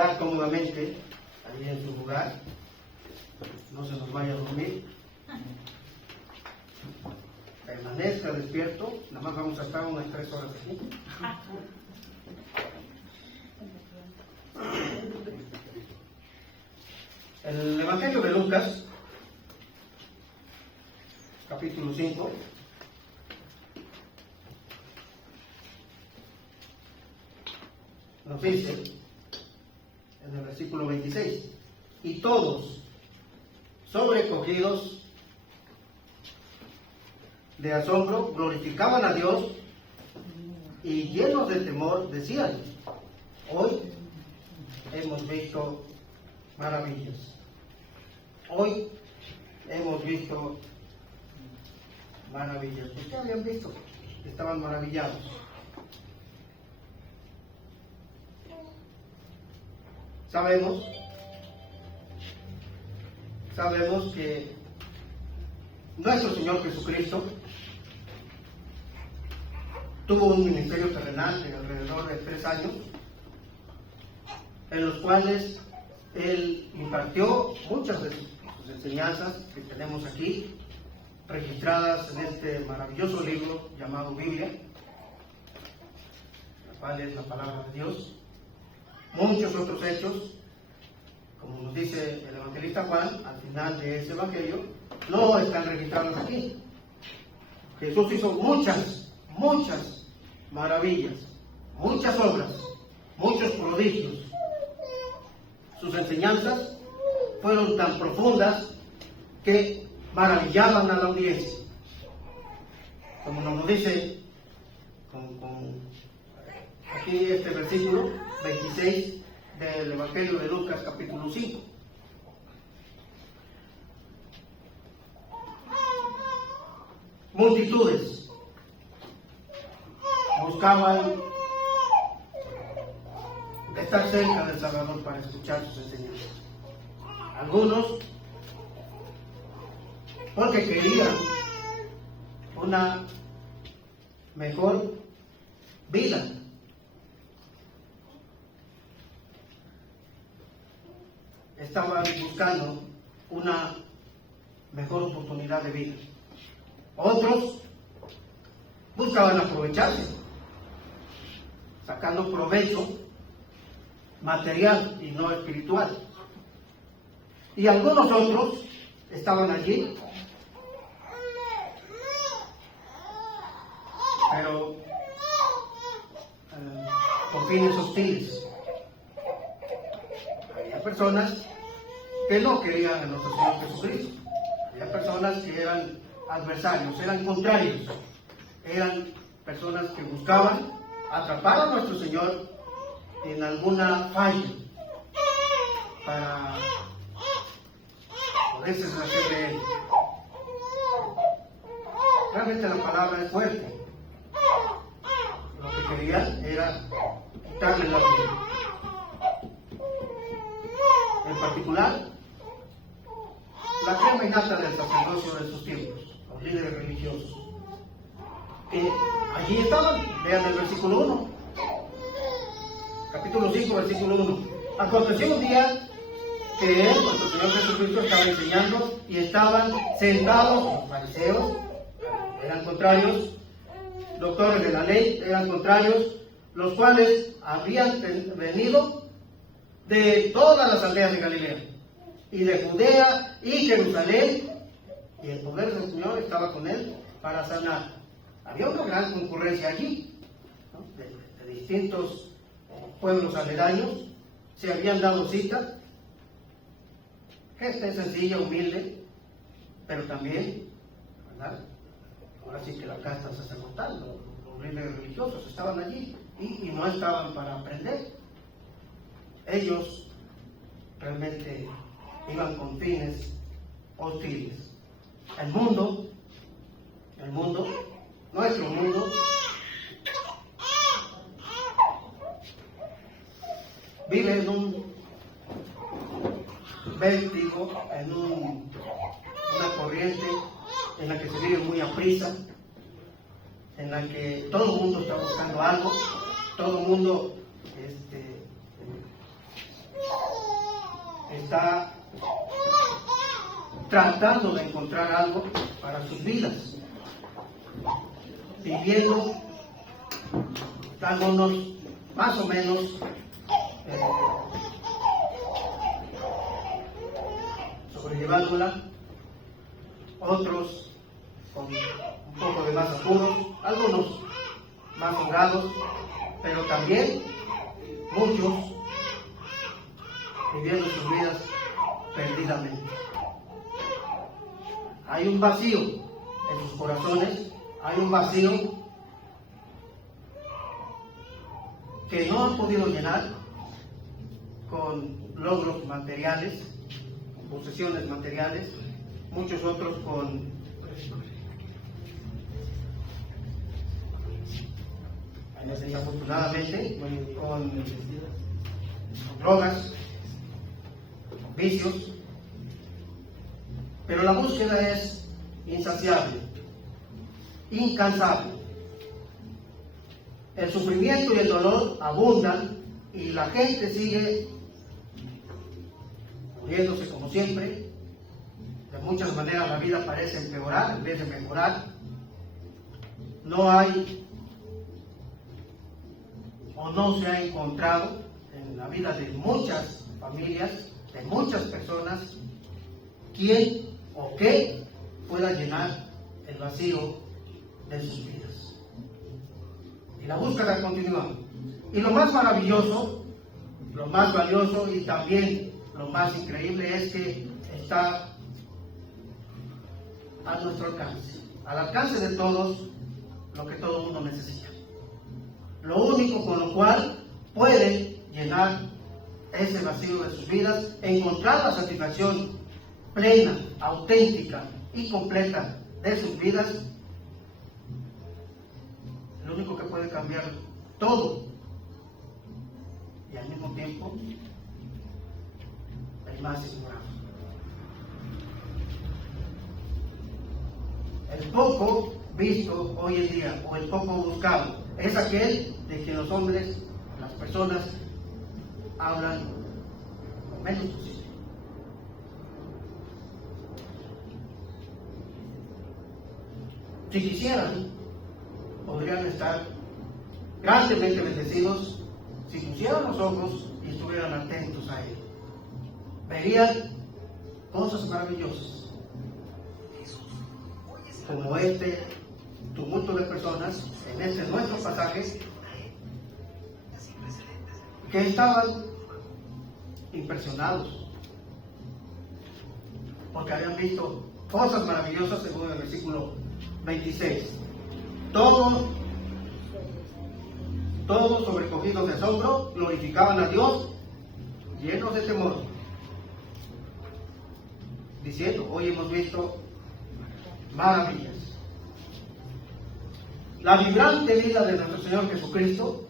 ya cómodamente ahí en su lugar, no se nos vaya a dormir, permanezca despierto, nada más vamos a estar unas 3 horas aquí. El Evangelio de Lucas, capítulo 5, nos dice en el versículo 26, y todos sobrecogidos de asombro glorificaban a Dios y llenos de temor decían, hoy hemos visto maravillas. Hoy hemos visto maravillas. ¿Por qué habían visto? Estaban maravillados. Sabemos que nuestro Señor Jesucristo tuvo un ministerio terrenal de alrededor de 3 años, en los cuales Él impartió muchas de sus enseñanzas que tenemos aquí, registradas en este maravilloso libro llamado Biblia, la cual es la palabra de Dios. Muchos otros hechos, como nos dice el evangelista Juan, al final de ese evangelio, no están registrados aquí. Jesús hizo muchas maravillas, muchas obras, muchos prodigios. Sus enseñanzas fueron tan profundas que maravillaban a la audiencia. Como nos lo dice aquí este versículo 26 del Evangelio de Lucas, capítulo 5. Multitudes buscaban estar cerca del Salvador para escuchar sus enseñanzas. Algunos porque querían una mejor vida. Estaban buscando una mejor oportunidad de vida. Otros buscaban aprovecharse, sacando provecho material y no espiritual. Y algunos otros estaban allí, pero con fines hostiles. Había personas que no querían a nuestro Señor Jesucristo. Había personas que eran adversarios, eran contrarios, eran personas que buscaban atrapar a nuestro Señor en alguna falla para poderse deshacer de Él. Realmente la palabra es fuerte. Lo que querían era quitarle la vida. En particular, la crema innata del sacerdocio de sus tiempos, los líderes religiosos, que allí estaban. Vean el versículo 1, capítulo 5, versículo 1. Aconteció un día que Él, nuestro Señor Jesucristo, estaba enseñando y estaban sentados los fariseos, eran contrarios, doctores de la ley, eran contrarios, los cuales habían venido de todas las aldeas de Galilea y de Judea y Jerusalén, y el poder del Señor estaba con Él para sanar. Había una gran concurrencia allí, ¿no? de distintos pueblos aledaños, se habían dado cita, gente sencilla, humilde, pero también, ¿verdad? Ahora sí que la casta sacerdotal, los líderes religiosos estaban allí y no estaban para aprender. Ellos realmente iban con fines hostiles. El mundo, nuestro mundo, vive en un vértigo, en una corriente en la que se vive muy aprisa, en la que todo el mundo está buscando algo, todo el mundo está tratando de encontrar algo para sus vidas, viviendo, dándonos más o menos sobrellevándola, otros con un poco de más apuros, algunos más holgados, pero también muchos viviendo sus vidas perdidamente. Hay un vacío en sus corazones, hay un vacío que no han podido llenar con logros materiales, con posesiones materiales, muchos otros con desafortunadamente con drogas, con vicios, pero la búsqueda es insaciable, incansable. El sufrimiento y el dolor abundan y la gente sigue muriéndose como siempre. De muchas maneras la vida parece empeorar en vez de mejorar. No hay o no se ha encontrado en la vida de muchas familias, de muchas personas, quién o qué pueda llenar el vacío de sus vidas. Y la búsqueda continúa. Y lo más maravilloso, lo más valioso y también lo más increíble es que está a nuestro alcance, al alcance de todos, lo que todo mundo necesita. Lo único con lo cual pueden llenar ese vacío de sus vidas, encontrar la satisfacción plena, auténtica y completa de sus vidas, lo único que puede cambiar todo y al mismo tiempo el más ignorado. El poco visto hoy en día o el poco buscado es aquel de que los hombres, las personas, hablan lo menos posible. Si quisieran, podrían estar grandemente bendecidos si pusieran los ojos y estuvieran atentos a él. Verían cosas maravillosas, como este tumulto de personas en este nuestro pasaje, que estaban impresionados porque habían visto cosas maravillosas, según el versículo 26. Todos sobrecogidos de asombro glorificaban a Dios, llenos de temor, diciendo: hoy hemos visto maravillas. La vibrante vida de nuestro Señor Jesucristo,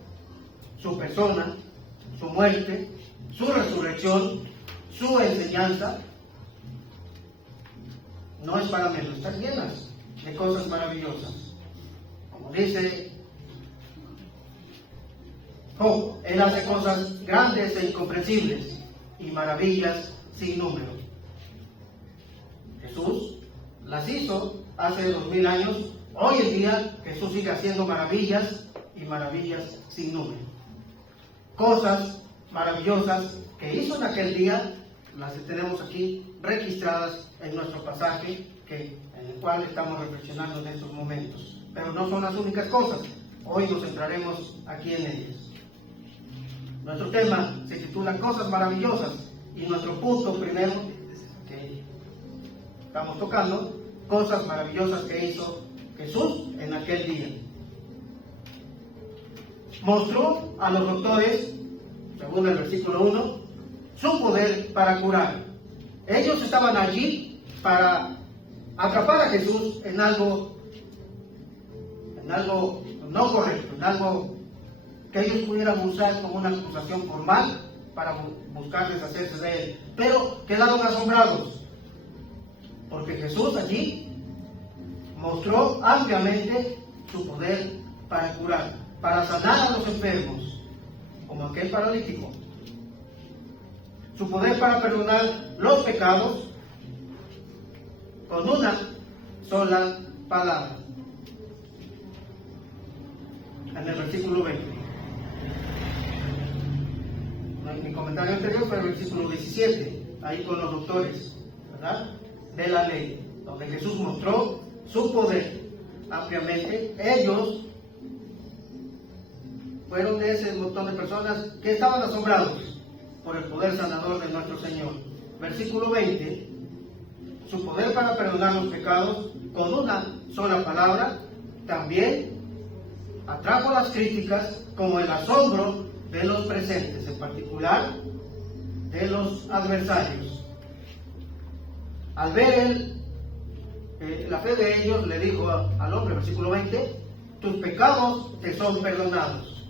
su persona, su muerte, su resurrección, su enseñanza, no es para menos, están llenas de cosas maravillosas. Como dice Job, Él hace cosas grandes e incomprensibles y maravillas sin número. Jesús las hizo hace 2000 años. Hoy en día Jesús sigue haciendo maravillas y maravillas sin número. Cosas maravillosas que hizo en aquel día, las tenemos aquí registradas en nuestro pasaje en el cual estamos reflexionando en estos momentos. Pero no son las únicas cosas. Hoy nos centraremos aquí en ellas. Nuestro tema se titula Cosas maravillosas y nuestro punto primero que estamos tocando, cosas maravillosas que hizo Jesús en aquel día. Mostró a los doctores, según el versículo 1, su poder para curar. Ellos estaban allí para atrapar a Jesús en algo no correcto, en algo que ellos pudieran usar como una acusación formal para buscar deshacerse de él. Pero quedaron asombrados, porque Jesús allí mostró ampliamente su poder para curar, para sanar a los enfermos, como aquel paralítico. su poder para perdonar los pecados con una sola palabra. En el versículo 20. En mi comentario anterior fue el versículo 17, ahí con los doctores, ¿verdad?, de la ley, donde Jesús mostró su poder ampliamente. Ellos fueron de ese montón de personas que estaban asombrados por el poder sanador de nuestro Señor. Versículo 20, su poder para perdonar los pecados con una sola palabra también atrajo las críticas como el asombro de los presentes, en particular de los adversarios. Al ver la fe de ellos, le dijo al hombre, versículo 20, tus pecados te son perdonados.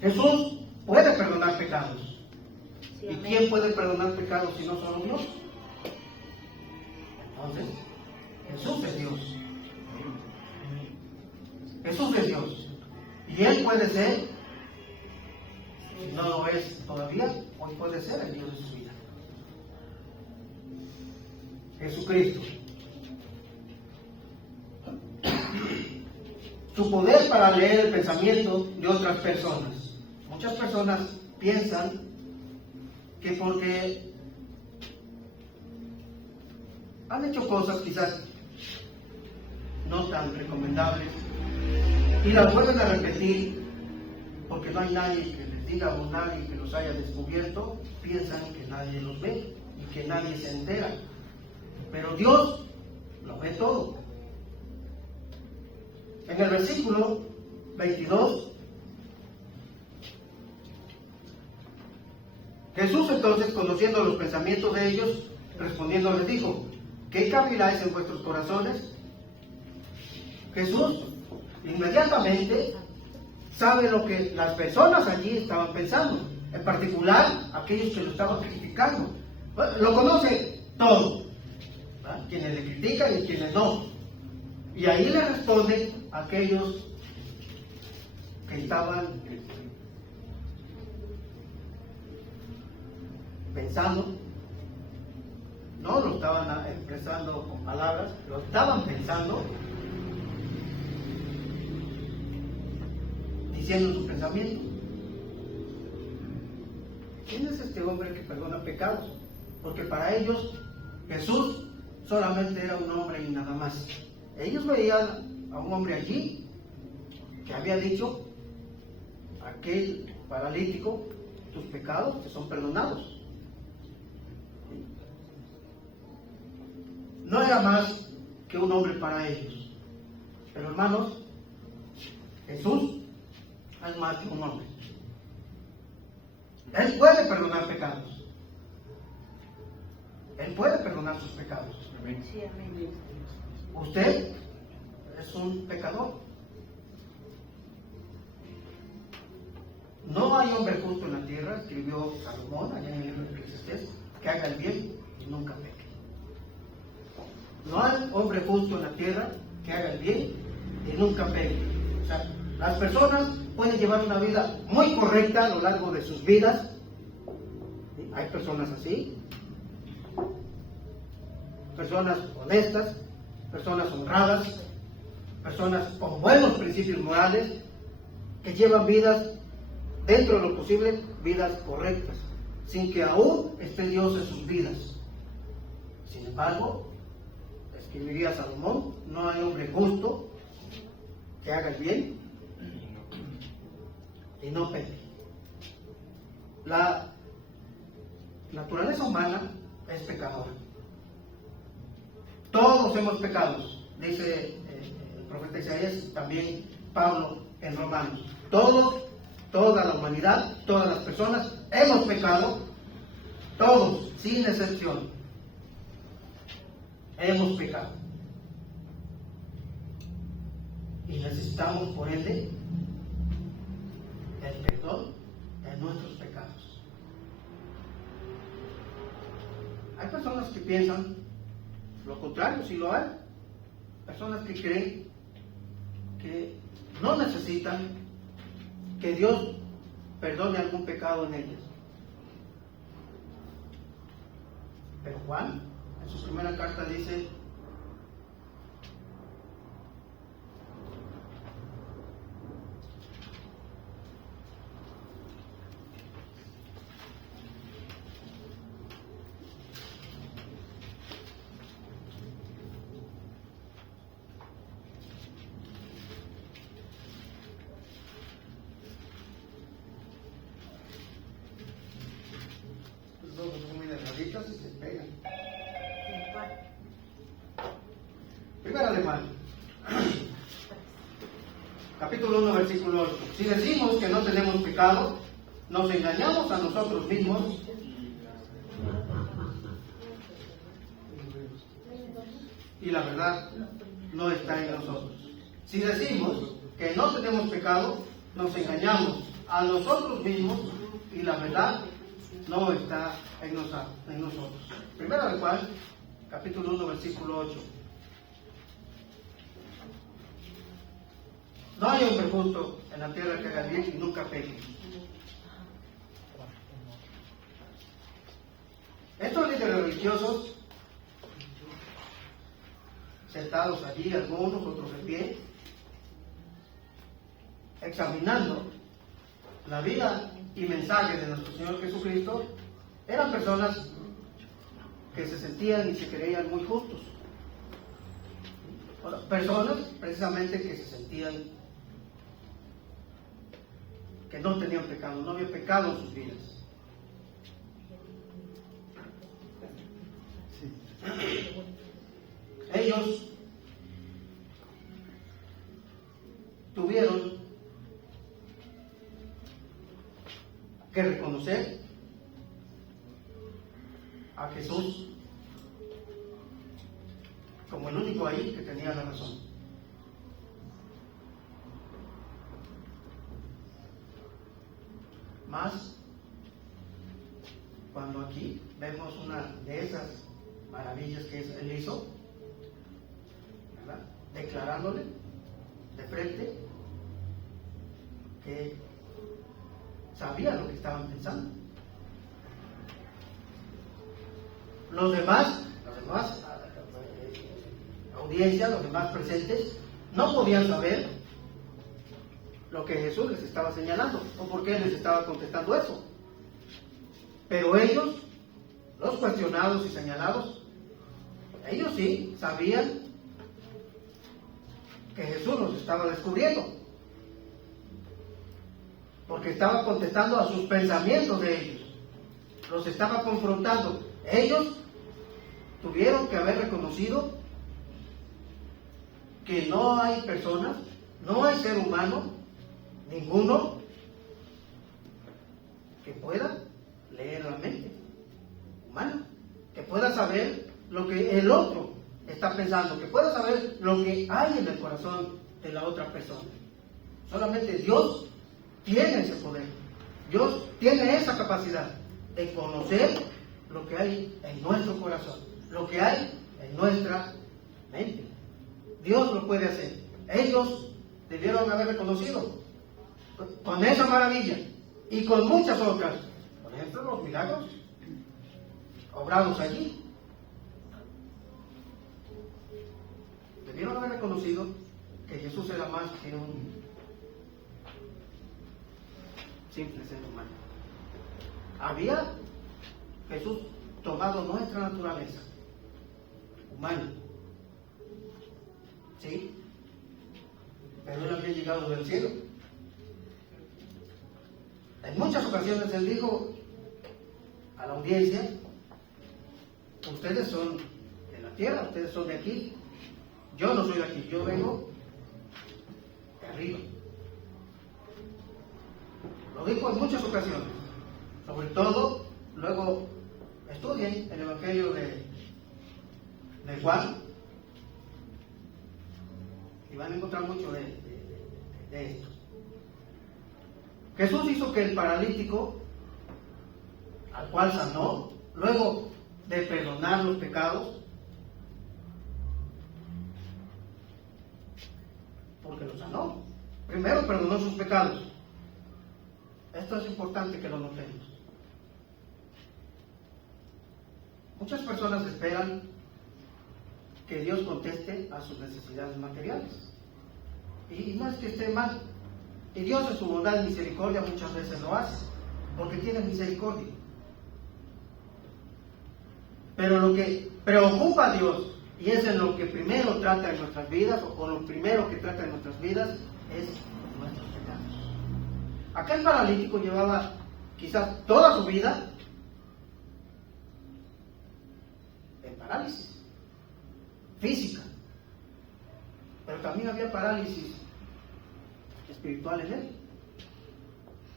Jesús puede perdonar pecados. ¿Y quién puede perdonar pecados si no solo Dios? Entonces, Jesús es Dios. Jesús es Dios. Y Él puede ser, si no lo es todavía, hoy puede ser el Dios de su vida. Jesucristo. Su poder para leer el pensamiento de otras personas. Muchas personas piensan que porque han hecho cosas quizás no tan recomendables y las vuelven a repetir porque no hay nadie que les diga o nadie que los haya descubierto, piensan que nadie los ve y que nadie se entera. Pero Dios lo ve todo. En el versículo 22, Jesús entonces, conociendo los pensamientos de ellos, respondiendo les dijo, ¿qué caviláis en vuestros corazones? Jesús inmediatamente sabe lo que las personas allí estaban pensando, en particular aquellos que lo estaban criticando. Lo conoce todo, ¿verdad? Quienes le critican y quienes no. Y ahí le responde a aquellos que estaban pensando, no lo estaban expresando con palabras, lo estaban pensando, diciendo su pensamiento. ¿Quién es este hombre que perdona pecados? Porque para ellos Jesús solamente era un hombre y nada más. Ellos veían a un hombre allí que había dicho, aquel paralítico, tus pecados te son perdonados. No era más que un hombre para ellos. Pero hermanos, Jesús es más que un hombre. Él puede perdonar pecados. Él puede perdonar sus pecados. Sí, amén. Usted es un pecador. No hay hombre justo en la tierra, escribió Salomón allá en el libro de Eclesiastés, que haga el bien y nunca peque. No hay hombre justo en la tierra que haga el bien y nunca peque. O sea, las personas pueden llevar una vida muy correcta a lo largo de sus vidas. ¿Sí? Hay personas así, personas honestas, personas honradas, personas con buenos principios morales, que llevan vidas, dentro de lo posible, vidas correctas, sin que aún esté Dios en sus vidas. Sin embargo, escribiría Salomón, no hay hombre justo que haga el bien y no peque. La naturaleza humana es pecadora. Todos hemos pecado, dice el profeta Isaías, también Pablo en Romanos. Toda la humanidad, todas las personas hemos pecado, todos, sin excepción, hemos pecado. Y necesitamos, por ende, el perdón de nuestros pecados. Hay personas que piensan lo contrario, sí lo hay. Personas que creen que no necesitan que Dios perdone algún pecado en ellas. Pero Juan, en su primera carta dice: los ojos son muy delgaditos y se pegan. Primera de Juan, capítulo 1, versículo 8. Si decimos que no tenemos pecado, nos engañamos a nosotros mismos y la verdad no está en nosotros. Si decimos que no tenemos pecado, nos engañamos a nosotros mismos y la verdad no está en nosotros. Primera de Juan, capítulo 1, versículo 8. No hay hombre justo en la tierra que haga bien y nunca peque. Estos líderes religiosos, sentados allí, algunos, otros de pie, examinando la vida y mensaje de nuestro Señor Jesucristo, eran personas que se sentían y se creían muy justos. Personas precisamente que se sentían que no tenían pecado, no había pecado en sus vidas. Sí. Ellos tuvieron que reconocer a Jesús como el único ahí que tenía la razón. Más cuando aquí vemos una de esas maravillas que él hizo, ¿verdad? Declarándole de frente que sabía lo que estaban pensando. Los demás audiencia, los demás presentes, no podían saber lo que Jesús les estaba señalando o por qué les estaba contestando eso. Pero ellos, los cuestionados y señalados, ellos sí sabían que Jesús los estaba descubriendo, porque estaba contestando a sus pensamientos de ellos, los estaba confrontando. Ellos tuvieron que haber reconocido que no hay personas, no hay ser humano, ninguno, que pueda leer la mente humana, que pueda saber lo que el otro está pensando, que pueda saber lo que hay en el corazón de la otra persona. Solamente Dios tiene ese poder. Dios tiene esa capacidad de conocer lo que hay en nuestro corazón, lo que hay en nuestra mente. Dios lo puede hacer. Ellos debieron haber reconocido con esa maravilla y con muchas otras, por ejemplo, los milagros obrados allí. Debieron haber reconocido que Jesús era más que un simple ser humano. Había Jesús tomado nuestra naturaleza humana, ¿sí? Pero él había llegado del cielo. En muchas ocasiones él dijo a la audiencia: ustedes son de la tierra, ustedes son de aquí, yo no soy de aquí, yo vengo de arriba. Lo dijo en muchas ocasiones. Sobre todo, luego estudien el Evangelio de Juan y van a encontrar mucho de esto. Jesús hizo que el paralítico, al cual sanó, luego de perdonar los pecados, porque lo sanó, primero perdonó sus pecados. Esto es importante que lo notemos. Muchas personas esperan que Dios conteste a sus necesidades materiales. Y no es que esté mal. Y Dios en su bondad y misericordia muchas veces lo hace, porque tiene misericordia. Pero lo que preocupa a Dios, y es en lo que primero trata en nuestras vidas, o lo primero que trata en nuestras vidas, es nuestros pecados. Aquel paralítico llevaba quizás toda su vida en parálisis física, pero también había parálisis espiritual en él.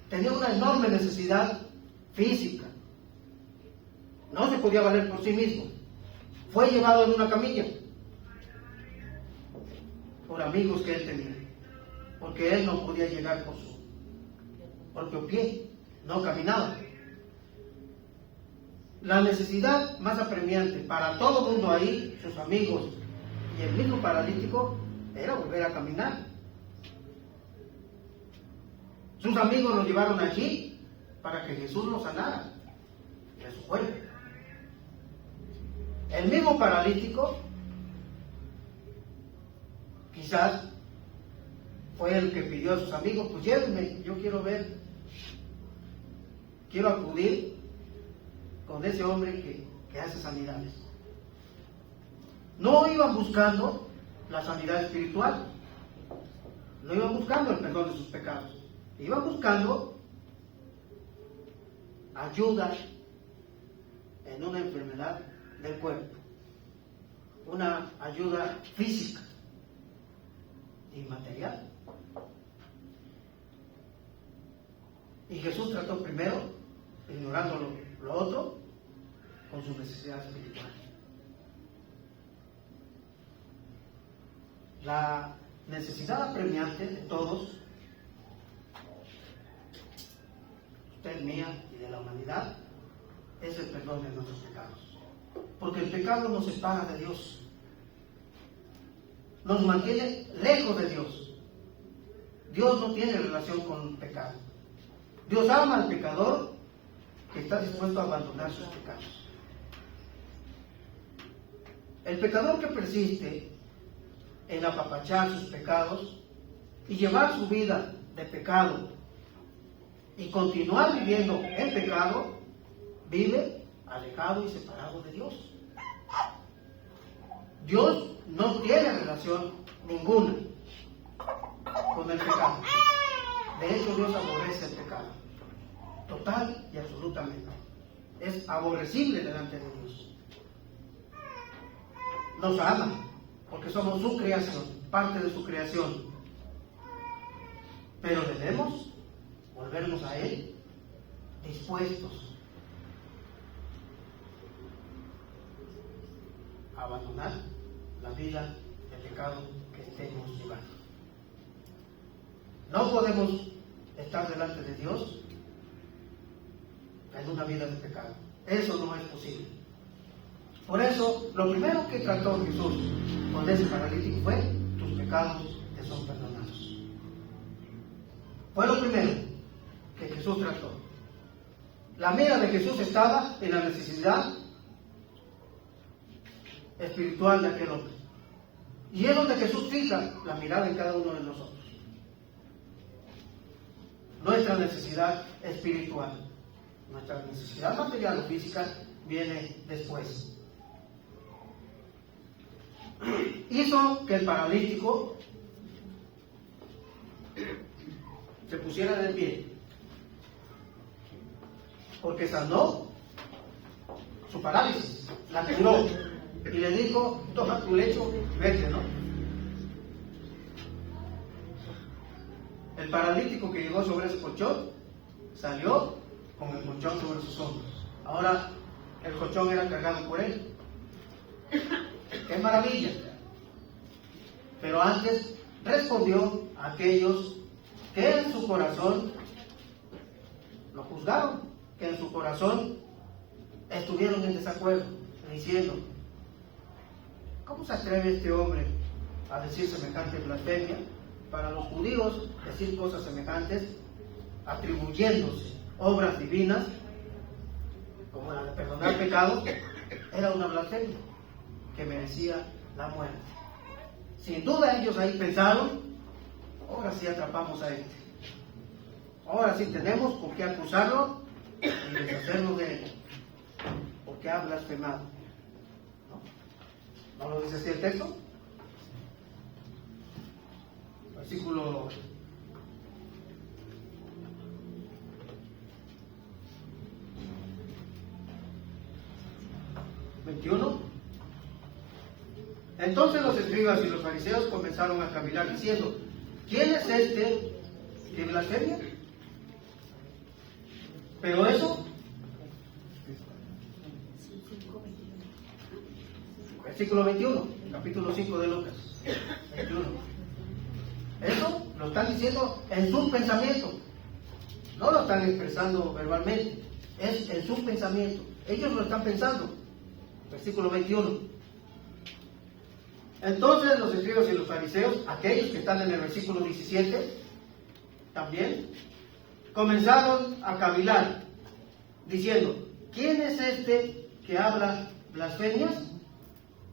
Tenía una enorme necesidad física. No se podía valer por sí mismo. Fue llevado en una camilla por amigos que él tenía, porque él no podía llegar por su propio pie, no caminaba. La necesidad más apremiante para todo el mundo ahí, sus amigos y el mismo paralítico, era volver a caminar. Sus amigos lo llevaron allí para que Jesús lo sanara de su cuerpo. El mismo paralítico quizás fue el que pidió a sus amigos: pues llévenme, yo quiero ver, quiero acudir con ese hombre que hace sanidades. No iban buscando la sanidad espiritual, no iban buscando el perdón de sus pecados, iban buscando ayuda en una enfermedad del cuerpo, una ayuda física y material. Y Jesús trató primero, ignorando lo otro, con su necesidad espiritual. La necesidad apremiante de todos, usted, mía y de la humanidad, es el perdón de nuestros pecados. Porque el pecado nos separa de Dios, nos mantiene lejos de Dios. Dios no tiene relación con el pecado. Dios ama al pecador que está dispuesto a abandonar sus pecados. El pecador que persiste en apapachar sus pecados y llevar su vida de pecado y continuar viviendo en pecado, vive alejado y separado de Dios. Dios no tiene relación ninguna con el pecado. De hecho, Dios aborrece el pecado, total y absolutamente. Es aborrecible delante de Dios. Nos ama, porque somos su creación, parte de su creación. Pero debemos volvernos a Él dispuestos a abandonar la vida de pecado que estemos llevando. No podemos estar delante de Dios en una vida de pecado. Eso no es posible. Por eso, lo primero que trató Jesús con ese paralítico fue: tus pecados te son perdonados. Fue lo primero que Jesús trató. La mira de Jesús estaba en la necesidad espiritual de aquel hombre. Y es donde Jesús fija la mirada en cada uno de nosotros. Nuestra necesidad espiritual, nuestra necesidad material o física viene después. Hizo que el paralítico se pusiera de pie, porque sanó su parálisis, la curó y le dijo: toma tu lecho y vete, ¿no? El paralítico que llegó sobre ese colchón salió con el colchón sobre sus hombros. Ahora el colchón era cargado por él. ¡Qué maravilla! Pero antes respondió a aquellos que en su corazón lo juzgaron, que en su corazón estuvieron en desacuerdo, diciendo: ¿cómo se atreve este hombre a decir semejante blasfemia? Para los judíos, decir cosas semejantes, atribuyéndose obras divinas, como la de perdonar pecados, era una blasfemia que merecía la muerte. Sin duda ellos ahí pensaron, ahora sí atrapamos a este. Ahora sí tenemos por qué acusarlo y deshacernos de él, porque ha blasfemado. ¿No lo dice así el texto? Versículo 21. Entonces los escribas y los fariseos comenzaron a cavilar diciendo: ¿quién es este que blasfemia? Pero eso, versículo 21, capítulo 5 de Lucas 21. Eso lo están diciendo en su pensamiento, no lo están expresando verbalmente, es en su pensamiento. Ellos lo están pensando. Versículo 21. Entonces los escribas y los fariseos, aquellos que están en el versículo 17, también comenzaron a cavilar, diciendo: ¿quién es este que habla blasfemias?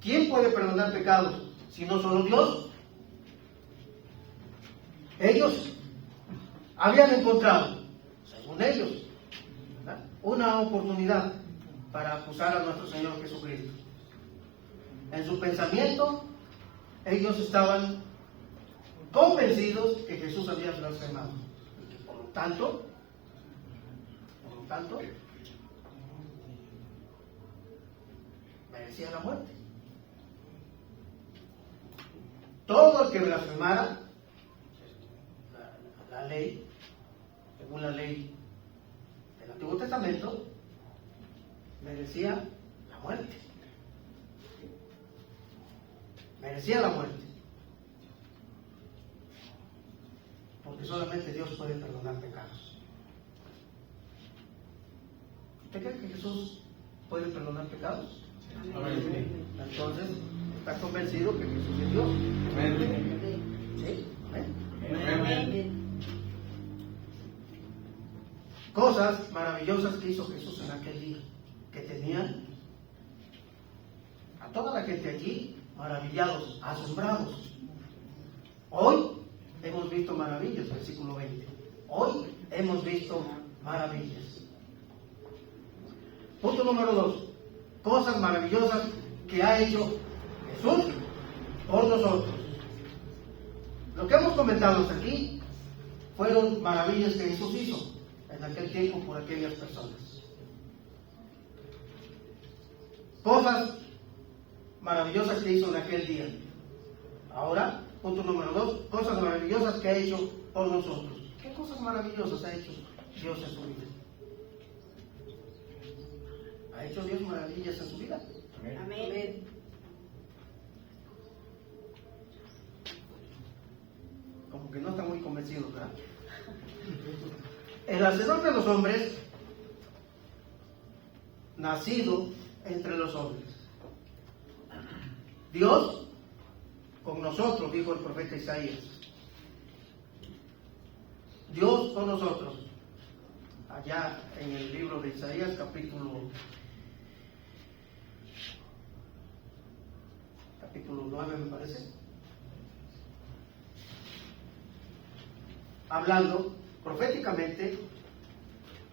¿Quién puede perdonar pecados si no solo Dios? Ellos habían encontrado, según ellos, una oportunidad para acusar a nuestro Señor Jesucristo. En su pensamiento, ellos estaban convencidos que Jesús había blasfemado. Por lo tanto, merecía la muerte. Todo el que blasfemara la ley, según la ley del Antiguo Testamento, merecía la muerte. Merecía la muerte. Porque solamente Dios puede perdonar pecados. ¿Usted cree que Jesús puede perdonar pecados? Amén. Entonces, ¿está convencido que Jesús es Dios? Amén. ¿Sí? Amén. Amén. Cosas maravillosas que hizo Jesús en aquel día, que tenían a toda la gente allí maravillados, asombrados. Hoy hemos visto maravillas, versículo 20. Hoy hemos visto maravillas. Punto número 2. Cosas maravillosas que ha hecho Jesús por nosotros. Lo que hemos comentado hasta aquí fueron maravillas que Jesús hizo en aquel tiempo por aquellas personas. Cosas maravillosas que hizo en aquel día. Ahora, punto número 2, cosas maravillosas que ha hecho por nosotros. ¿Qué cosas maravillosas ha hecho Dios en su vida? ¿Ha hecho Dios maravillas en su vida? Amén. Como que no están muy convencidos, ¿verdad? El hacedor de los hombres, nacido entre los hombres. Dios con nosotros, dijo el profeta Isaías. Dios con nosotros. Allá en el libro de Isaías, capítulo 9, me parece. Hablando proféticamente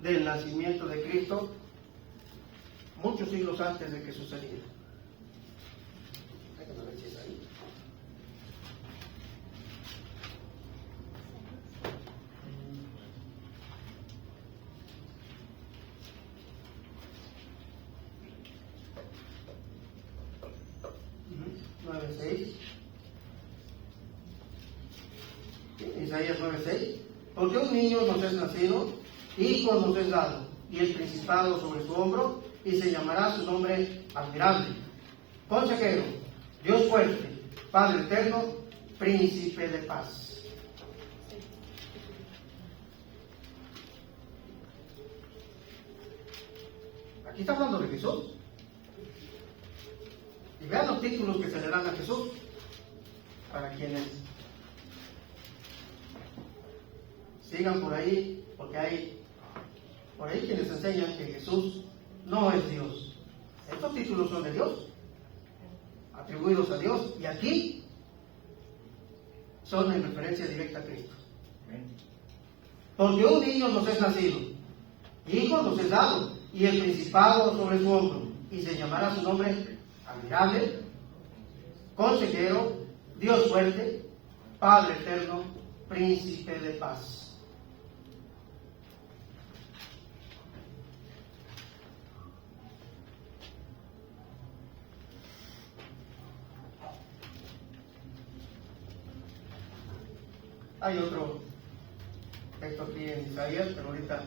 del nacimiento de Cristo muchos siglos antes de que sucediera. Déjame ver si es ahí. Isaías 9:6. Porque un niño nos es nacido, hijo nos es dado, y el principado sobre su hombro, y se llamará su nombre admirable, consejero, Dios fuerte, Padre eterno, príncipe de paz. Aquí está hablando de Jesús. Y vean los títulos que se le dan a Jesús, para quienes sigan por ahí, porque hay por ahí quienes enseñan que Jesús no es Dios, Estos títulos son de Dios, atribuidos a Dios, y aquí son en referencia directa a Cristo. Porque un niño nos es nacido, hijo nos es dado, y el principado sobre su hombro, y se llamará su nombre admirable, consejero, Dios fuerte, Padre eterno, príncipe de paz. Hay otro texto aquí en Isaías, pero ahorita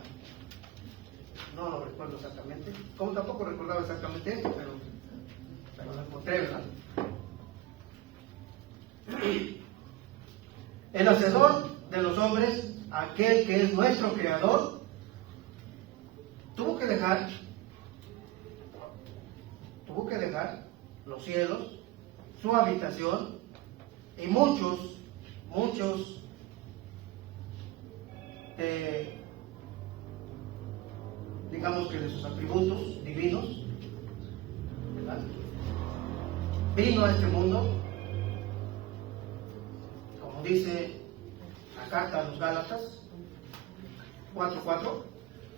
no lo recuerdo exactamente. Como tampoco recordaba exactamente esto, pero lo encontré, ¿verdad? El hacedor de los hombres, aquel que es nuestro creador, tuvo que dejar los cielos, su habitación, y muchos digamos que de sus atributos divinos, ¿verdad? Vino a este mundo, como dice la carta a los Gálatas 4:4,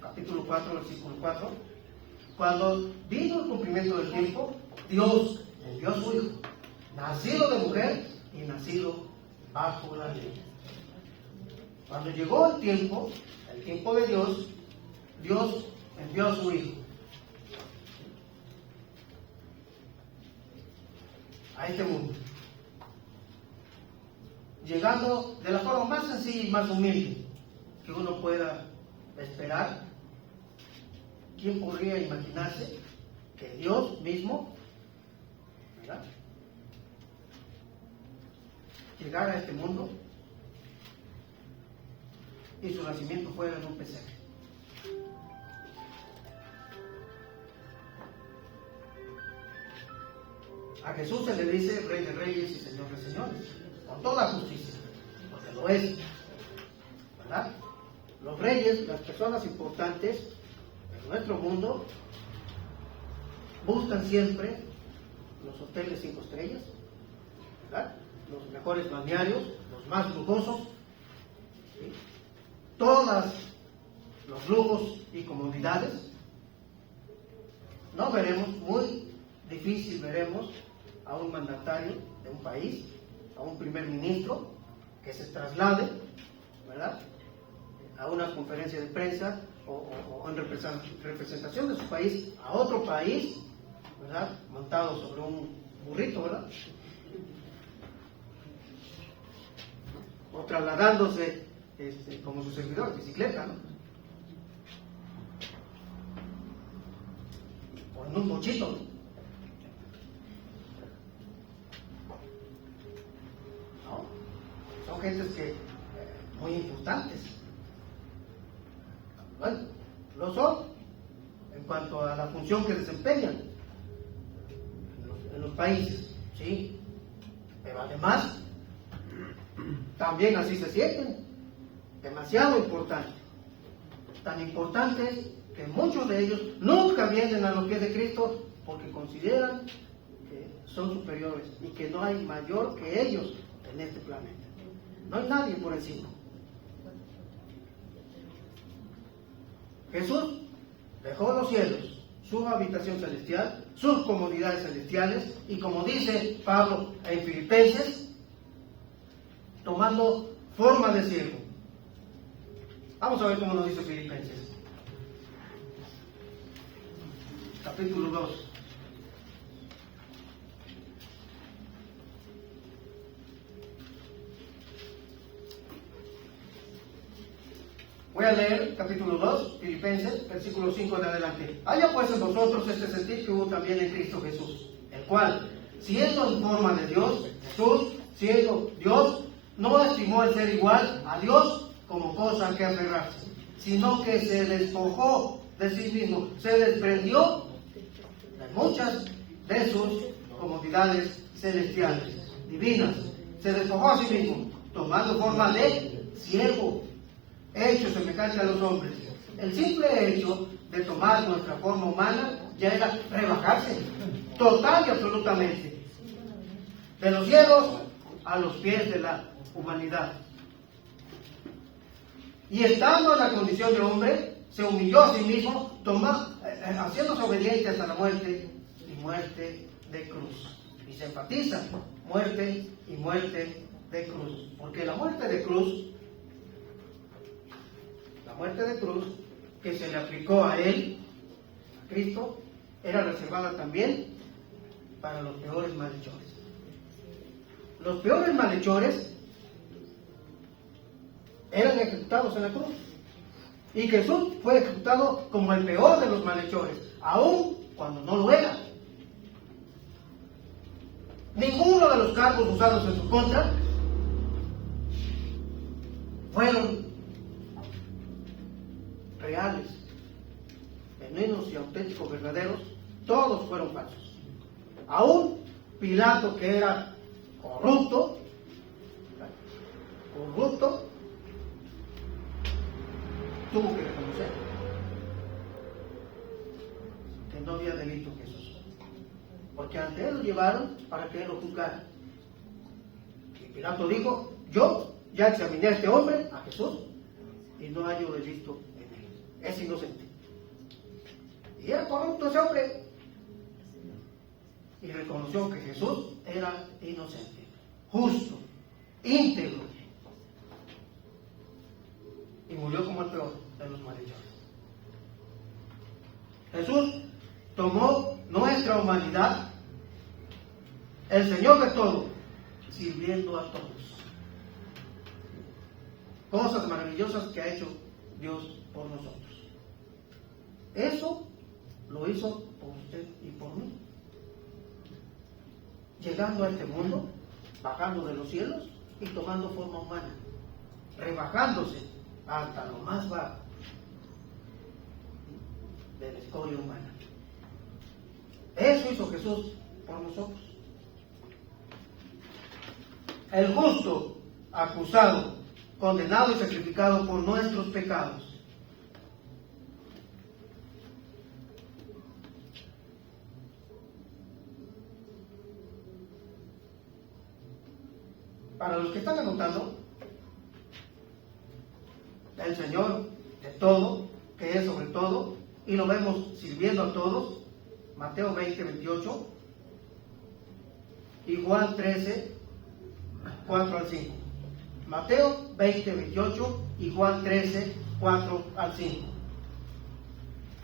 capítulo 4, versículo 4, cuando vino el cumplimiento del tiempo, Dios envió a su Hijo, nacido de mujer y nacido bajo la ley. Cuando llegó el tiempo de Dios, Dios envió a su Hijo a este mundo, llegando de la forma más sencilla y más humilde que uno pueda esperar. ¿Quién podría imaginarse que Dios mismo, ¿verdad?, llegara a este mundo y su nacimiento fuera en un pesebre? A Jesús se le dice Rey de Reyes y Señor de Señores, con toda justicia, porque lo es, ¿verdad? Los reyes, las personas importantes en nuestro mundo, buscan siempre los hoteles 5 estrellas, ¿verdad?, los mejores balnearios, los más lujosos, ¿sí?, todos los lujos y comodidades. No veremos, muy difícil veremos a un mandatario de un país, a un primer ministro, que se traslade, ¿verdad?, a una conferencia de prensa o en representación de su país a otro país, ¿verdad?, montado sobre un burrito, ¿verdad?, o trasladándose como su servidor, bicicleta, ¿no?, o en un bochito, ¿no? Son gentes que muy importantes. Bueno, lo son en cuanto a la función que desempeñan en los países, ¿sí? Pero además, también así se sienten, demasiado importantes. Tan importantes que muchos de ellos nunca vienen a los pies de Cristo porque consideran que son superiores y que no hay mayor que ellos en este planeta. No hay nadie por encima. Jesús dejó los cielos, su habitación celestial, sus comodidades celestiales, y como dice Pablo en Filipenses, tomando forma de siervo. Vamos a ver cómo nos dice Filipenses, capítulo 2. Voy a leer capítulo 2, Filipenses, versículo 5 en adelante. Haya pues en vosotros este sentir que hubo también en Cristo Jesús, el cual, siendo en forma de Dios, Jesús, siendo Dios, no estimó el ser igual a Dios como cosa que aferrarse, sino que se despojó de sí mismo, se desprendió de muchas de sus comodidades celestiales, divinas, se despojó a sí mismo, tomando forma de siervo, hecho semejante a los hombres. El simple hecho de de tomar nuestra forma humana ya era rebajarse, total y absolutamente, de los cielos a los pies de la humanidad. Y estando en la condición de hombre, se humilló a sí mismo, haciéndose obediente hasta la muerte y muerte de cruz. Y se enfatiza, muerte y muerte de cruz. Porque la muerte de cruz que se le aplicó a él, a Cristo, era reservada también para los peores malhechores. Los peores malhechores eran ejecutados en la cruz. Y Jesús fue ejecutado como el peor de los malhechores, aun cuando no lo era. Ninguno de los cargos usados en su contra fueron reales, genuinos y auténticos, verdaderos. Todos fueron falsos. Aún Pilato, que era corrupto, tuvo que reconocer que no había delito en Jesús, porque ante él lo llevaron para que él lo juzgara. Y Pilato dijo: yo ya examiné a este hombre, a Jesús, y no hallo delito en él, es inocente. Y era corrupto ese hombre, y reconoció que Jesús era inocente, justo, íntegro, y murió como el peor de los malhechores. Jesús tomó nuestra humanidad, el Señor de todo, sirviendo a todos. Cosas maravillosas que ha hecho Dios por nosotros. Eso lo hizo por usted y por mí. Llegando a este mundo, bajando de los cielos y tomando forma humana, rebajándose hasta lo más bajo de la escoria humana. Eso hizo Jesús por nosotros. El justo, acusado, condenado y sacrificado por nuestros pecados. Para los que están anotando, el Señor de todo, que es sobre todo, y lo vemos sirviendo a todos, Mateo 20, 28, y Juan 13, 4 al 5. Mateo 20, 28 y Juan 13, 4 al 5.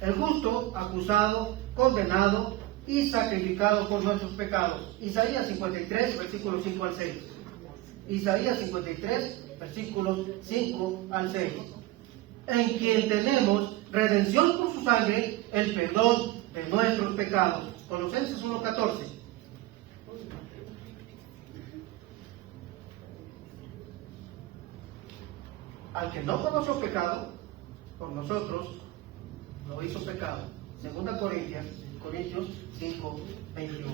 El justo, acusado, condenado y sacrificado por nuestros pecados. Isaías 53, versículos 5 al 6. Isaías 53, versículos 5 al 6. En quien tenemos redención por su sangre, el perdón de nuestros pecados. Colosenses 1, 14. Al que no conoció pecado, por nosotros lo hizo pecado. 2 Corintios 5, 21.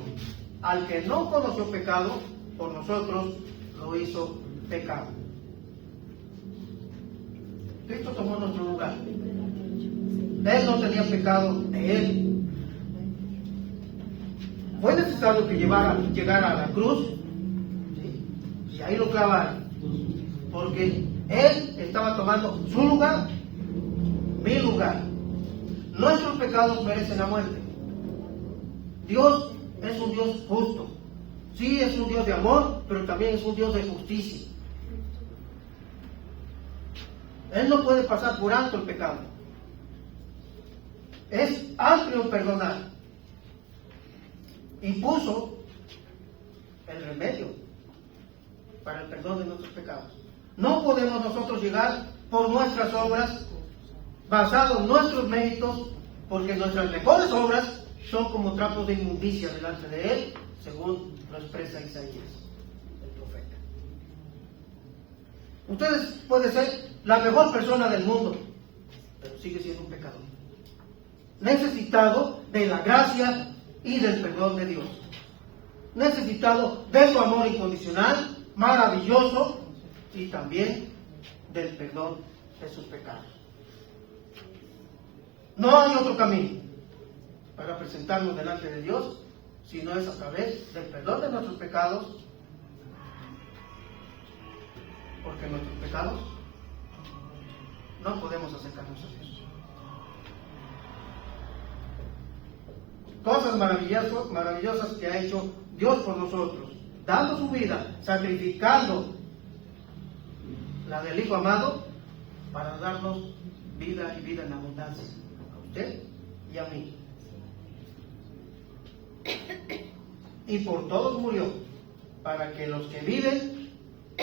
Al que no conoció pecado, por nosotros lo hizo pecado. Cristo tomó nuestro lugar. Él no tenía pecado de él. Fue necesario que llegara a la cruz, ¿sí? Y ahí lo clavaron, porque él estaba tomando su lugar, mi lugar. Nuestros pecados merecen la muerte. Dios es un Dios justo. Sí, es un Dios de amor, pero también es un Dios de justicia. Él no puede pasar por alto el pecado. Es amplio en perdonar. Y puso el remedio para el perdón de nuestros pecados. No podemos nosotros llegar por nuestras obras, basados en nuestros méritos, porque nuestras mejores obras son como trapos de inmundicia delante de Él, según lo expresa Isaías, el profeta. Ustedes pueden ser la mejor persona del mundo, pero sigue siendo un pecador, necesitado de la gracia y del perdón de Dios, necesitado de su amor incondicional, maravilloso, y también del perdón de sus pecados. No hay otro camino para presentarnos delante de Dios, si no es a través del perdón de nuestros pecados, porque nuestros pecados no podemos acercarnos a Dios. Cosas maravillosas que ha hecho Dios por nosotros, dando su vida, sacrificando la del Hijo amado para darnos vida y vida en abundancia, a usted y a mí. Y por todos murió, para que los que viven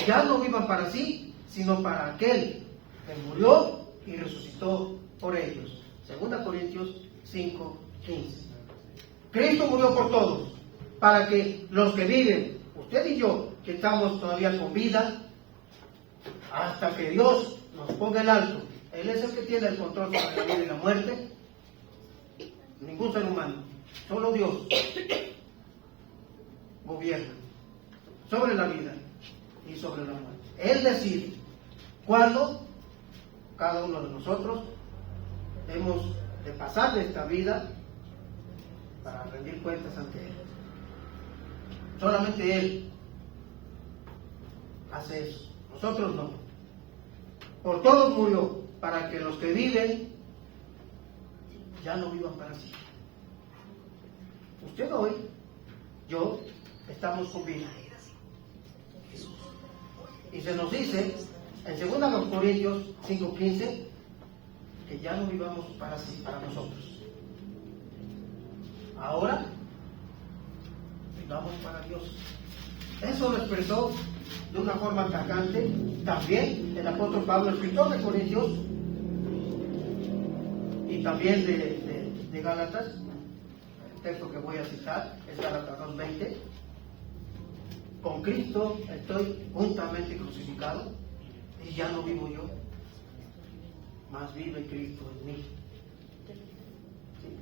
ya no vivan para sí, sino para aquel que murió y resucitó por ellos. 2 Corintios 5:15. Cristo murió por todos, para que los que viven, usted y yo, que estamos todavía con vida, hasta que Dios nos ponga el alto. Él es el que tiene el control sobre la vida y la muerte. Ningún ser humano, solo Dios gobierna sobre la vida y sobre la muerte. Él decide cuándo cada uno de nosotros hemos de pasar de esta vida para rendir cuentas ante Él. Solamente Él hace eso, nosotros no. Por todos murió, para que los que viven ya no vivan para sí. Usted hoy, yo, estamos con vida. Y se nos dice en 2 Corintios 5:15 que ya no vivamos para sí, para nosotros. Ahora vivamos para Dios. Eso lo expresó de una forma tajante también el apóstol Pablo, escritor de Corintios y también de Gálatas. El texto que voy a citar es Gálatas 2:20. Con Cristo estoy juntamente crucificado y ya no vivo yo, mas vive Cristo en mí.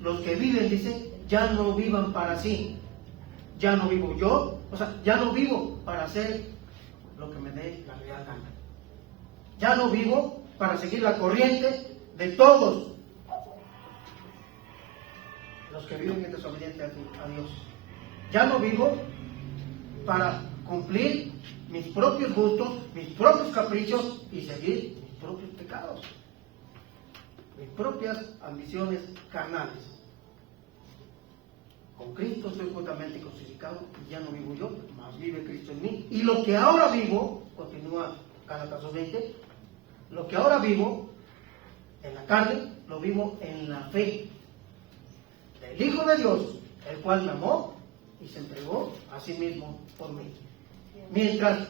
Los que viven, dicen, ya no vivan para sí. Ya no vivo yo, o sea, ya no vivo para hacer lo que me dé la real gana. Ya no vivo para seguir la corriente de todos los que viven en desobediencia a Dios. Ya no vivo para cumplir mis propios gustos, mis propios caprichos y seguir mis propios pecados, mis propias ambiciones carnales. Con Cristo estoy juntamente crucificado y ya no vivo yo, mas vive Cristo en mí. Y lo que ahora vivo, continúa Gálatas 2:20, lo que ahora vivo en la carne, lo vivo en la fe del Hijo de Dios, el cual me amó y se entregó a sí mismo por mí. Mientras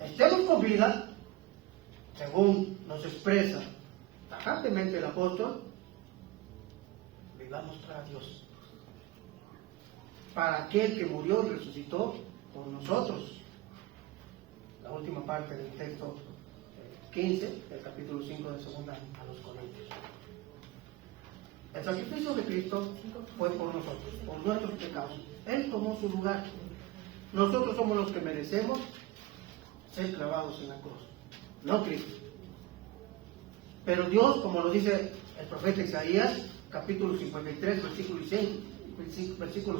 estemos con vida, según nos expresa tajantemente el apóstol, vivamos para Dios, para aquel que murió y resucitó por nosotros. La última parte del texto 15 del capítulo 5 de 2 a los Corintios. El sacrificio de Cristo fue por nosotros, por nuestros pecados. Él tomó su lugar. Nosotros somos los que merecemos ser clavados en la cruz, no Cristo. Pero Dios, como lo dice el profeta Isaías, capítulo 53, versículos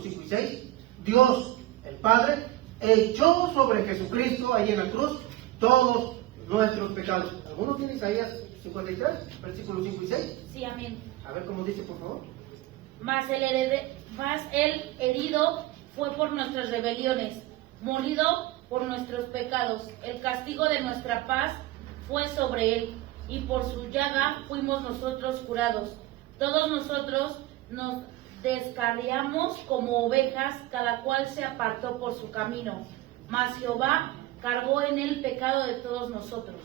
5 y 6, Dios, el Padre, echó sobre Jesucristo, ahí en la cruz, todos nuestros pecados. ¿Alguno tiene Isaías 53, versículos 5 y 6? Sí, amén. A ver cómo dice, por favor. Mas el herido fue por nuestras rebeliones, molido por nuestros pecados. El castigo de nuestra paz fue sobre él, y por su llaga fuimos nosotros curados. Todos nosotros nos descarriamos como ovejas, cada cual se apartó por su camino. Mas Jehová cargó en él el pecado de todos nosotros.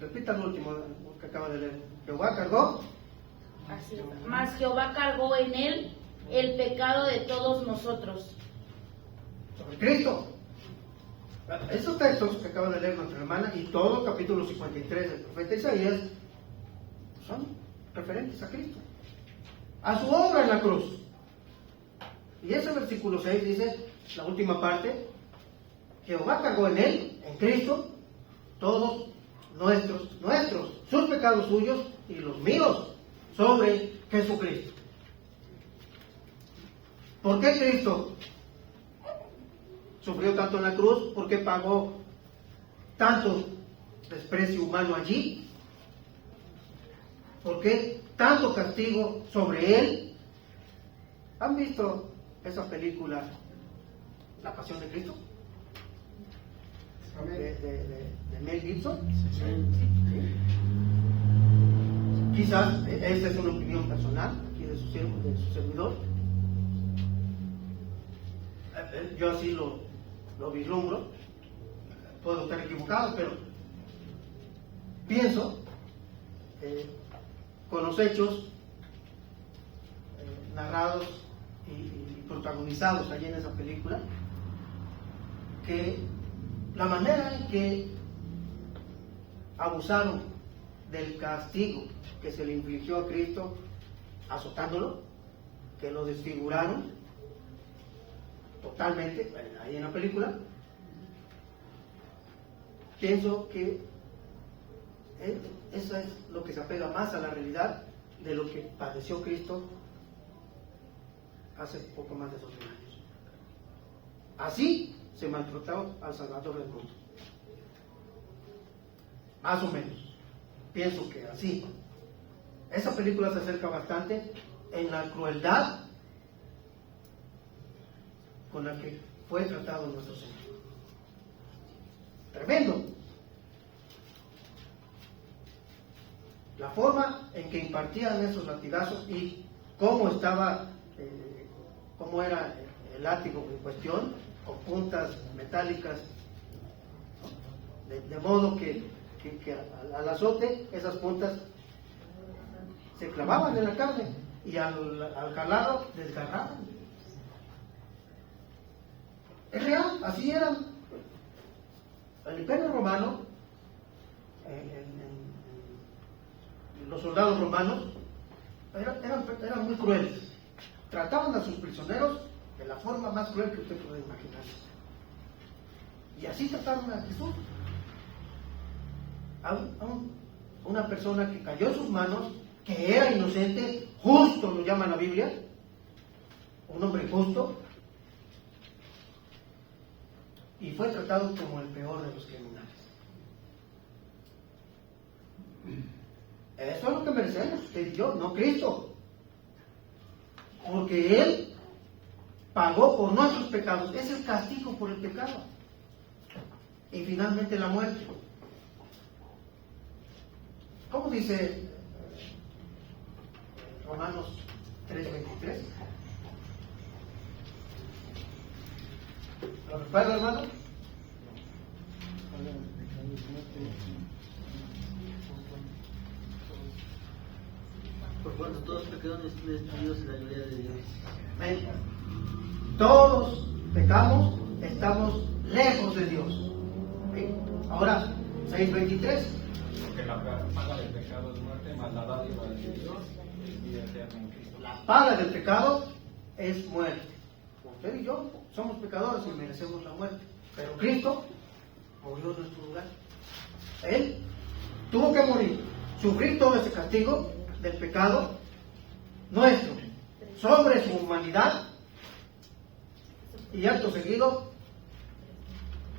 Repita el último que acaba de leer. Jehová cargó. Así es. Mas Jehová cargó en él el pecado de todos nosotros. Sobre Cristo. Esos textos que acaba de leer nuestra hermana y todo el capítulo 53 del profeta Isaías son referentes a Cristo, a su obra en la cruz. Y ese versículo 6 dice, la última parte, Jehová cargó en él, en Cristo, todos nuestros, sus pecados suyos y los míos. sobre Jesucristo. ¿Por qué Cristo sufrió tanto en la cruz? ¿Por qué pagó tanto desprecio humano allí? ¿Por qué tanto castigo sobre Él? ¿Han visto esa película, La Pasión de Cristo? De Mel Gibson. Sí. Quizás esa es una opinión personal aquí de su servidor. Yo así lo vislumbro. Puedo estar equivocado, pero pienso con los hechos narrados y protagonizados allí en esa película, que la manera en que abusaron del castigo que se le infligió a Cristo azotándolo, que lo desfiguraron totalmente ahí en la película, pienso que eso es lo que se apega más a la realidad de lo que padeció Cristo hace poco más de 2000 años. Así se maltrató al Salvador del mundo. Más o menos. Pienso que así. Esa película se acerca bastante en la crueldad con la que fue tratado nuestro Señor. Tremendo. La forma en que impartían esos latigazos y cómo estaba, cómo era el látigo en cuestión, con puntas metálicas, de modo que al azote esas puntas se clavaban en la carne y al jalarlo desgarraban. Es real, así eran. El Imperio Romano, los soldados romanos eran muy crueles. Trataban a sus prisioneros de la forma más cruel que usted puede imaginar. Y así trataron a Jesús. A una persona que cayó en sus manos, que era inocente, justo lo llama la Biblia, un hombre justo, y fue tratado como el peor de los criminales. Eso es lo que merecemos, usted y yo, no Cristo. Porque Él pagó por nuestros pecados, es el castigo por el pecado. Y finalmente la muerte. ¿Cómo dice Romanos 3:23? ¿Lo recuerda, hermano? Por cuanto todos pecaron y están destituidos de la gloria de Dios. Amén. Todos pecamos, estamos lejos de Dios. ¿Sí? Ahora, 6:23. Porque la paga del pecado es muerte, mas la dádiva de Dios es vida eterna en Cristo. La paga del pecado es muerte. Usted y yo somos pecadores y merecemos la muerte. Pero Cristo murió en nuestro lugar. Él tuvo que morir, sufrir todo ese castigo del pecado nuestro sobre su humanidad, y acto seguido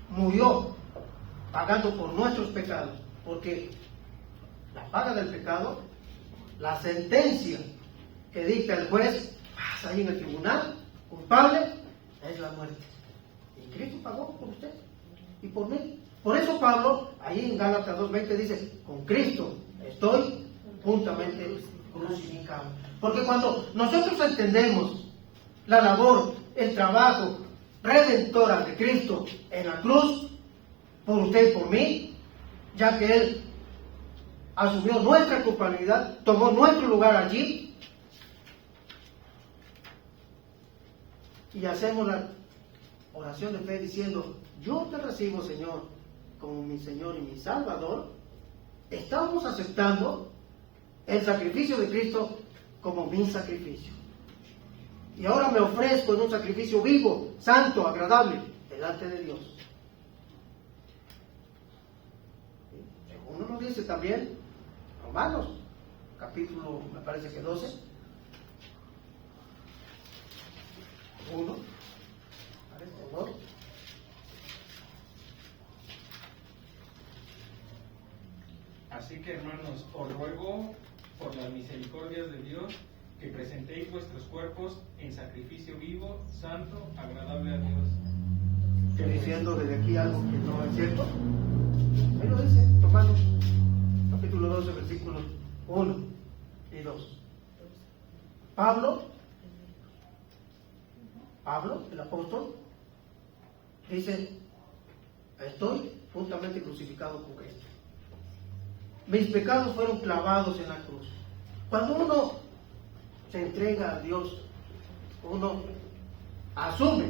murió pagando por nuestros pecados, porque la paga del pecado, la sentencia que dicta el juez ahí en el tribunal, culpable, es la muerte. Y Cristo pagó por usted y por mí. Por eso Pablo, ahí en Gálatas 2:20 dice, con Cristo estoy juntamente crucificado. Porque cuando nosotros entendemos la labor, el trabajo redentora de Cristo en la cruz, por usted y por mí, ya que Él asumió nuestra culpabilidad, tomó nuestro lugar allí, y hacemos la oración de fe diciendo, yo te recibo, Señor, como mi Señor y mi Salvador, estamos aceptando el sacrificio de Cristo como mi sacrificio. Y ahora me ofrezco en un sacrificio vivo, santo, agradable, delante de Dios. Según nos dice también Romanos, capítulo, me parece que 12. 1. ¿Parece? 2. Así que, hermanos, os ruego por las misericordias de Dios que presentéis vuestros cuerpos en sacrificio vivo, santo, agradable a Dios. Estoy diciendo desde aquí algo que no es cierto. Ahí lo dice, Romanos, capítulo 12, versículos 1 y 2. Pablo, el apóstol, dice: estoy juntamente crucificado con Cristo. Mis pecados fueron clavados en la cruz. Cuando uno se entrega a Dios, uno asume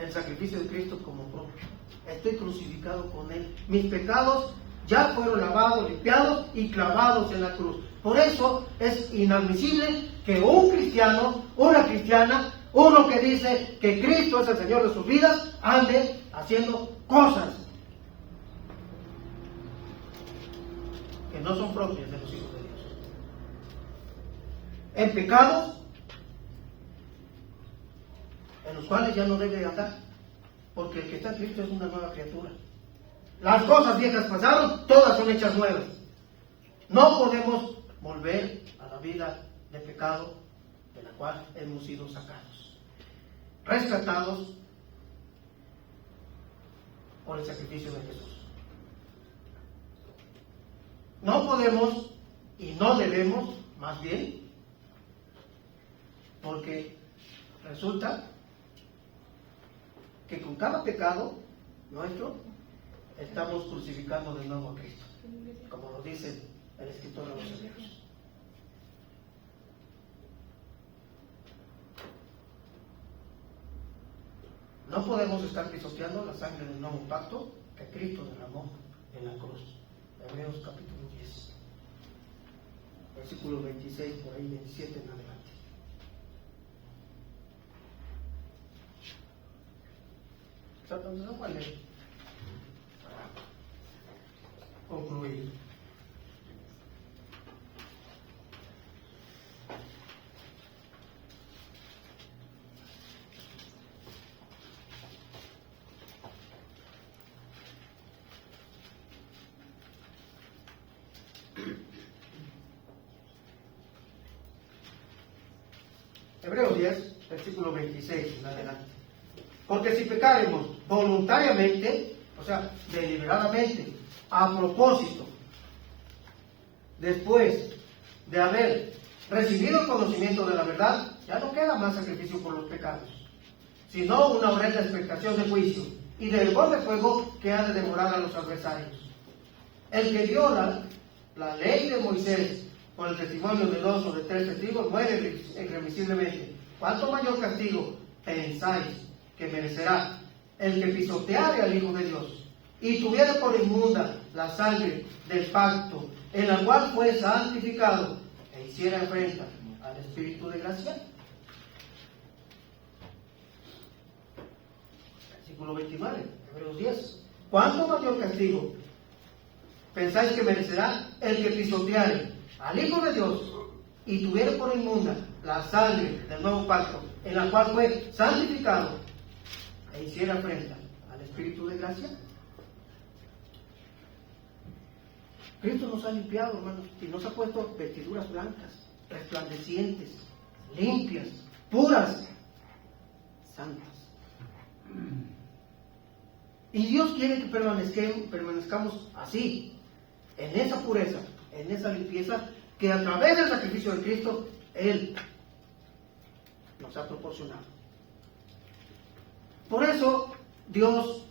el sacrificio de Cristo como propio. Estoy crucificado con Él. Mis pecados ya fueron lavados, limpiados y clavados en la cruz. Por eso es inadmisible que un cristiano, una cristiana, uno que dice que Cristo es el Señor de sus vidas, ande haciendo cosas que no son propias de los hijos de Dios. En pecados en los cuales ya no debe andar, porque el que está en Cristo es una nueva criatura. Las cosas viejas pasaron, todas son hechas nuevas. No podemos volver a la vida de pecado de la cual hemos sido sacados, rescatados por el sacrificio de Jesús. No podemos y no debemos, más bien, porque resulta que con cada pecado nuestro estamos crucificando de nuevo a Cristo, como lo dice el escritor de los Hebreos. No podemos estar pisoteando la sangre del nuevo pacto que Cristo derramó en la cruz. Hebreos capítulo 10, versículo 26, por ahí 27 en adelante. No voy a leer para concluir. Hebreos 10, versículo 26 en adelante. Porque si pecaremos voluntariamente, o sea, deliberadamente, a propósito, después de haber recibido el conocimiento de la verdad, ya no queda más sacrificio por los pecados, sino una horrenda expectación de juicio y de hervor de fuego que ha de devorar a los adversarios. El que viola la ley de Moisés por el testimonio de 2 o de 3 testigos muere irremisiblemente. ¿Cuánto mayor castigo pensáis que merecerá el que pisoteare al Hijo de Dios y tuviera por inmunda la sangre del pacto en la cual fue santificado e hiciera afrenta al Espíritu de gracia? Versículo 29, Hebreos 10. ¿Cuánto mayor castigo pensáis que merecerá el que pisoteare al Hijo de Dios y tuviera por inmunda la sangre del nuevo pacto en la cual fue santificado e hiciera afrenta al Espíritu de gracia? Cristo nos ha limpiado, hermanos, y nos ha puesto vestiduras blancas, resplandecientes, limpias, puras, santas. Y Dios quiere que permanezcamos así, en esa pureza, en esa limpieza, que a través del sacrificio de Cristo, Él nos ha proporcionado. Por eso, Dios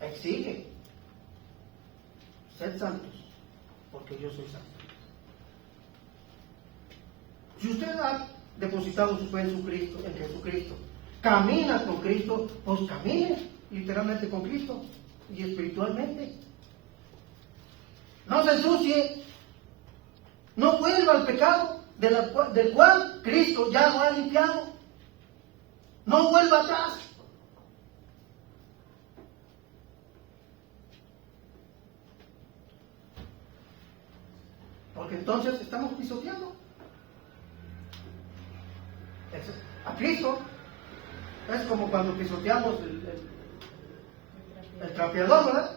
exige: sed santos, porque yo soy santo. Si usted ha depositado su fe en Jesucristo, camina con Cristo, pues camine literalmente con Cristo y espiritualmente. No se ensucie, no vuelva al pecado del cual Cristo ya lo ha limpiado. No vuelva atrás. Porque entonces estamos pisoteando a Cristo. Es como cuando pisoteamos el trapeador, ¿verdad?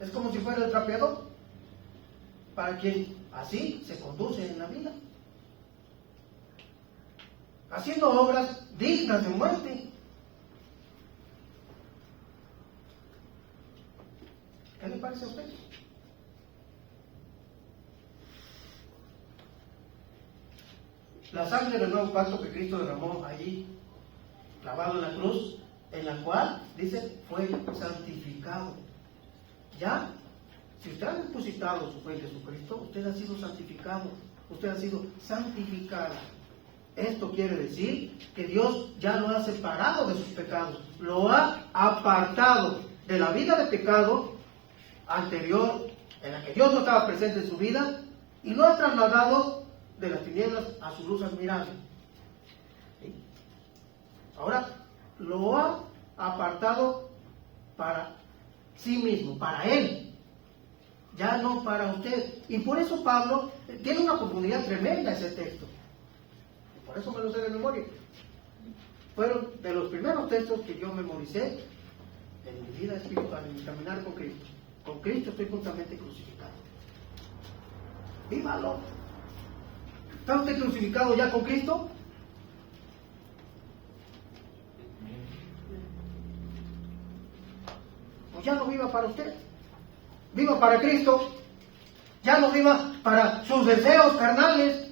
Es como si fuera el trapeador, para quien así se conduce en la vida, haciendo obras dignas de muerte. ¿Qué le parece a usted? La sangre del nuevo pacto que Cristo derramó allí, clavado en la cruz, en la cual, dice, fue santificado. Ya, si usted ha depositado su fe en Jesucristo, usted ha sido santificado, usted ha sido santificado. Esto quiere decir que Dios ya lo ha separado de sus pecados, lo ha apartado de la vida de pecado anterior, en la que Dios no estaba presente en su vida, y lo ha trasladado de las tinieblas a su luz admirable. ¿Sí? Ahora, lo ha apartado para sí mismo, para Él, ya no para usted. Y por eso Pablo tiene una profundidad tremenda ese texto. Y por eso me lo sé de memoria. Fueron de los primeros textos que yo memoricé en mi vida espiritual, en mi caminar con Cristo. Con Cristo estoy juntamente crucificado. ¡Vívalo! ¿Está usted crucificado ya con Cristo? Pues ya no viva para usted. Viva para Cristo. Ya no viva para sus deseos carnales.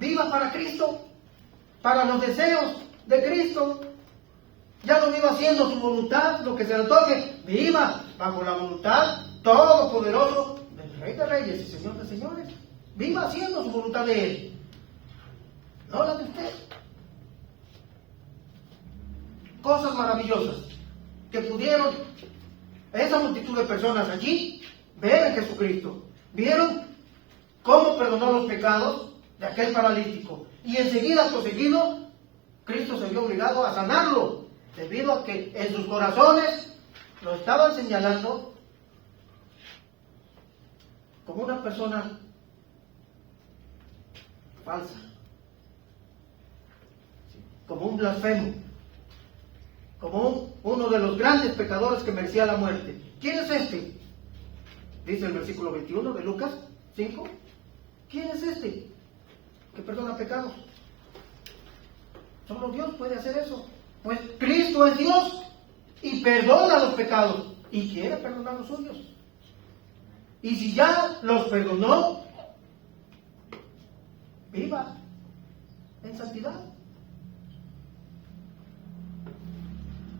Viva para Cristo. Para los deseos de Cristo. Ya no viva haciendo su voluntad, lo que se le antoje. Viva bajo la voluntad todopoderoso del Rey de Reyes y Señor de Señores. Viva haciendo su voluntad de Él, no la de usted. Cosas maravillosas que pudieron esa multitud de personas allí ver a Jesucristo. Vieron cómo perdonó los pecados de aquel paralítico. Y enseguida, proseguido, Cristo se vio obligado a sanarlo, debido a que en sus corazones lo estaban señalando como una persona falsa, como un blasfemo, como uno de los grandes pecadores que merecía la muerte. ¿Quién es este? Dice el versículo 21 de Lucas 5. ¿Quién es este que perdona pecados? Solo Dios puede hacer eso. Pues Cristo es Dios y perdona los pecados y quiere perdonar los suyos. Y si ya los perdonó, viva en santidad.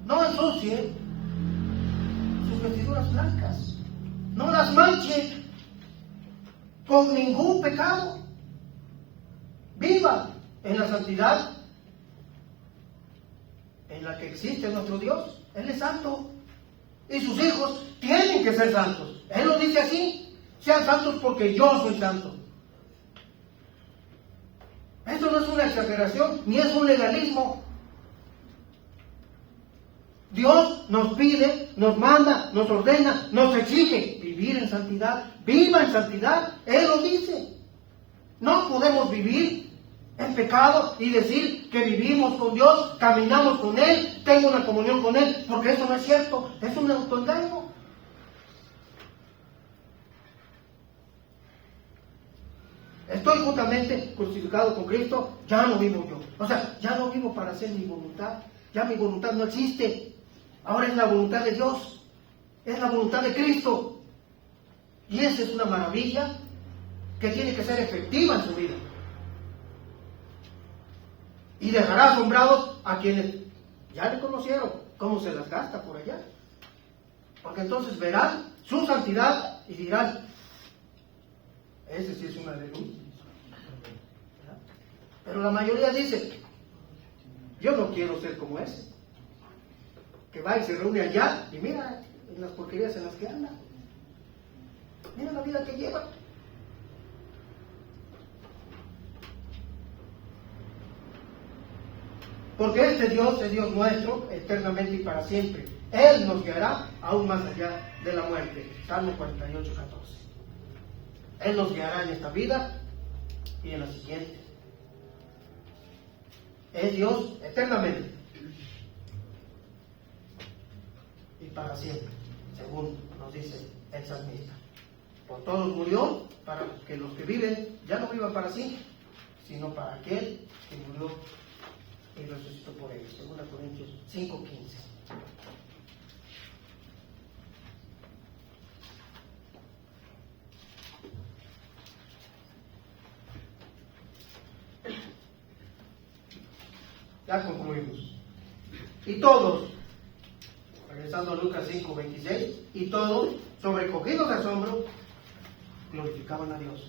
No ensucie sus vestiduras blancas. No las manche con ningún pecado. Viva en la santidad en la que existe nuestro Dios. Él es santo. Y sus hijos tienen que ser santos. Él lo dice así: sean santos porque yo soy santo. Esto no es una exageración, ni es un legalismo. Dios nos pide, nos manda, nos ordena, nos exige vivir en santidad. Viva en santidad, Él lo dice. No podemos vivir en pecado y decir que vivimos con Dios, caminamos con Él, tengo una comunión con Él, porque eso no es cierto, es un autoengaño. Estoy juntamente crucificado con Cristo, ya no vivo yo. O sea, ya no vivo para hacer mi voluntad, ya mi voluntad no existe. Ahora es la voluntad de Dios, es la voluntad de Cristo. Y esa es una maravilla que tiene que ser efectiva en su vida. Y dejará asombrados a quienes ya le conocieron, cómo se las gasta por allá. Porque entonces verán su santidad y dirán: ese sí es un aleluya. Pero la mayoría dice: yo no quiero ser como ese, que va y se reúne allá y mira en las porquerías en las que anda. Mira la vida que lleva. Porque este Dios es Dios nuestro, eternamente y para siempre. Él nos guiará aún más allá de la muerte. Salmo 48, 14. Él nos guiará en esta vida y en la siguiente. Es Dios eternamente y para siempre, según nos dice el salmista. Por todos murió, para que los que viven ya no vivan para sí, sino para aquel que murió y resucitó por ellos. 2 Corintios 5:15. Ya concluimos. Y todos, regresando a Lucas 5:26, y todos, sobrecogidos de asombro, glorificaban a Dios